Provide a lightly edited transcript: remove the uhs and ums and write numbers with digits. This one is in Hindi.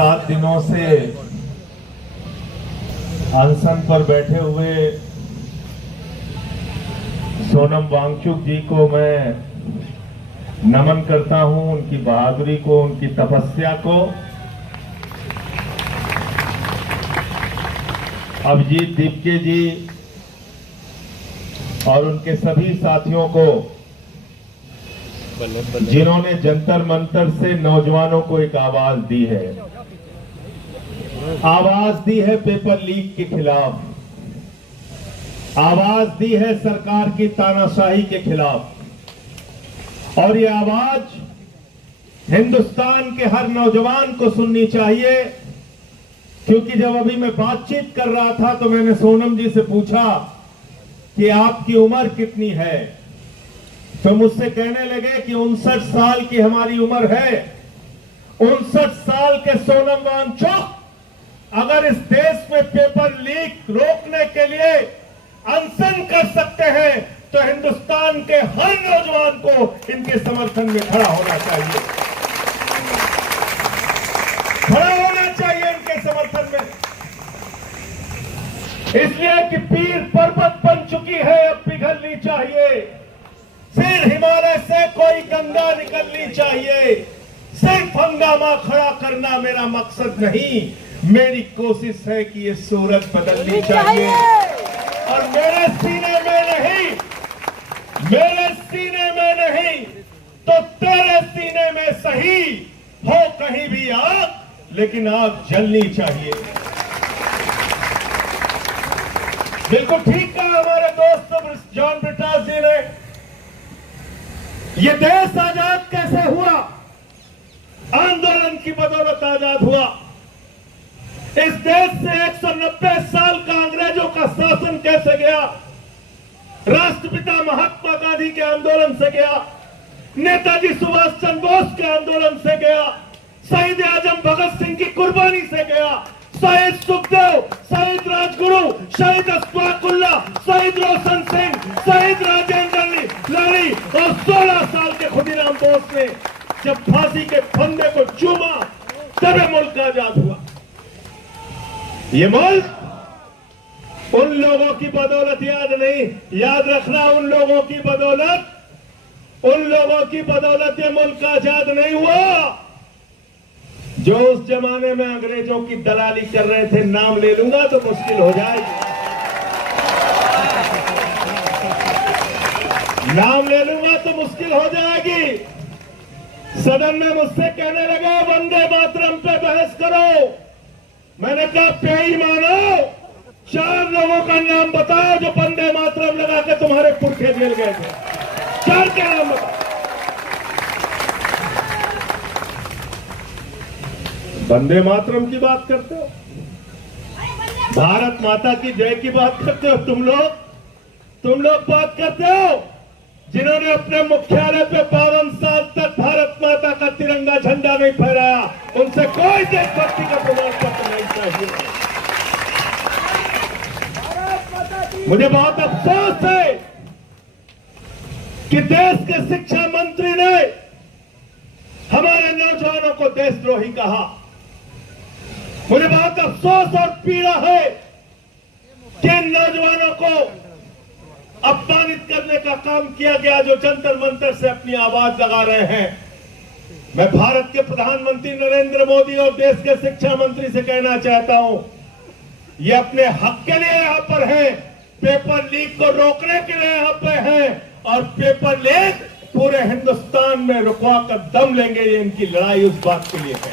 7 दिनों से अनशन पर बैठे हुए सोनम वांगचुक जी को मैं नमन करता हूं, उनकी बहादुरी को, उनकी तपस्या को। अभिजीत दीपके जी और उनके सभी साथियों को, जिन्होंने जंतर मंतर से नौजवानों को एक आवाज दी है, आवाज दी है पेपर लीक के खिलाफ, आवाज दी है सरकार की तानाशाही के खिलाफ। और ये आवाज हिंदुस्तान के हर नौजवान को सुननी चाहिए, क्योंकि जब अभी मैं बातचीत कर रहा था तो मैंने सोनम जी से पूछा कि आपकी उम्र कितनी है, तो मुझसे कहने लगे कि 59 साल की हमारी उम्र है। 59 साल के सोनम वांगचुक अगर इस देश में पेपर लीक रोकने के लिए अनशन कर सकते हैं, तो हिंदुस्तान के हर नौजवान को इनके समर्थन में खड़ा होना चाहिए, खड़ा होना चाहिए इनके समर्थन में। इसलिए कि पीर पर्वत बन चुकी है, अब पिघलनी चाहिए। फिर हिमालय से कोई गंगा निकलनी चाहिए। सिर्फ हंगामा खड़ा करना मेरा मकसद नहीं, मेरी कोशिश है कि ये सूरत बदलनी चाहिए। और मेरे सीने में नहीं, मेरे सीने में नहीं तो तेरे सीने में सही हो कहीं भी आग, लेकिन आग जलनी चाहिए। बिल्कुल ठीक कहा हमारे दोस्त जॉन ब्रिटास जी ने। ये देश आजाद कैसे हुआ? आंदोलन की बदौलत आजाद हुआ। इस देश से 190 साल का अंग्रेजों का शासन कैसे गया? राष्ट्रपिता महात्मा गांधी के आंदोलन से गया, नेताजी सुभाष चंद्र बोस के आंदोलन से गया, शहीद आजम भगत सिंह की कुर्बानी से गया, शहीद सुखदेव, शहीद राजगुरु, शहीद अशफाक उल्लाह, शहीद रोशन सिंह, शहीद राजेंद्र लाली और 16 साल के खुदीराम बोस ने जब फांसी के फंदे को चूमा, तब मुल्क आजाद हुआ। ये मुल्क उन लोगों की बदौलत याद नहीं, याद रखना, उन लोगों की बदौलत, उन लोगों की बदौलत ये मुल्क आजाद नहीं हुआ जो उस जमाने में अंग्रेजों की दलाली कर रहे थे। नाम ले लूंगा तो मुश्किल हो जाएगी, नाम ले लूंगा तो मुश्किल हो जाएगी। सदन में मुझसे कहने लगा वंदे मातरम पे बहस करो। मैंने कहा पेई मानो, 4 लोगों का नाम बताओ जो वंदे मातरम लगा के तुम्हारे पुरखे जेल गए थे। 4 के नाम बताओ। वंदे मातरम की बात करते हो, भारत माता की जय की बात करते हो, तुम लोग बात करते हो जिन्होंने अपने मुख्यालय पे 52 साल तक भारत माता का तिरंगा झंडा नहीं फहराया, उनसे कोई देशभक्ति का प्रमाण पत्र नहीं चाहिए। मुझे बहुत अफसोस है कि देश के शिक्षा मंत्री ने हमारे नौजवानों को देशद्रोही कहा। मुझे बहुत अफसोस और पीड़ा है कि इन नौजवानों को अपमानित करने का काम किया गया जो जंतर मंतर से अपनी आवाज लगा रहे हैं। मैं भारत के प्रधानमंत्री नरेंद्र मोदी और देश के शिक्षा मंत्री से कहना चाहता हूं, ये अपने हक के लिए यहां पर है, पेपर लीक को रोकने के लिए यहां पे है, और पेपर लीक पूरे हिंदुस्तान में रुकवा कर दम लेंगे, ये इनकी लड़ाई उस बात के लिए है।